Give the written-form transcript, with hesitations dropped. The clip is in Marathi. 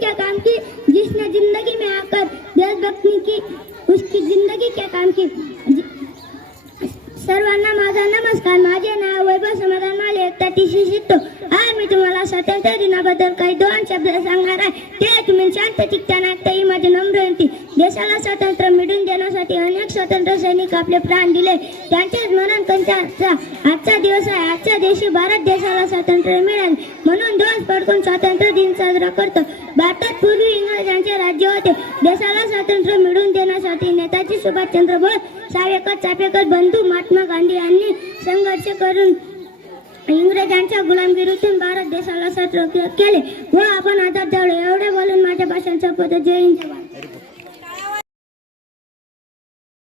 क्या काम की, जिसने जिंदगी में आकर देशभक्ति की, उसकी जिंदगी क्या काम की। सर्वांना माझा नमस्कार. माझे नाव वैभव समाधान माले, एकता टीसी शिकतो. आज मी तुम्हाला स्वातंत्र्य दिनाबद्दल काही दोन शब्द सांगणार आहे. ते तुम्ही शांत चित्ताने ऐकता ही माझी नम्र विनंती. देशाला स्वातंत्र्य मिळवून देण्यासाठी अनेक स्वातंत्र्य सैनिक आपले प्राण दिले. त्यांचे स्मरण करण्याचा आजचा दिवस आहे. आजच्या दिवशी भारत देशाला स्वातंत्र्य मिळाले म्हणून ध्वज फडकून स्वातंत्र्य दिन साजरा करतो. भारतात पूर्वी इंग्रजांचे राज्य होते. देशाला स्वातंत्र्य मिळवून देण्यासाठी नेताजी सुभाषचंद्र बोस, सावरकर, चापेकर, बंधू महात्मा गांधी यांनी संघर्ष करून इंग्रजांच्या गुलामगिरीतून भारत देशाला स्वातंत्र्य केले व आपण आझाद झालो. एवढे बोलून माझ्या भाषण संपवतो. जय हिंद.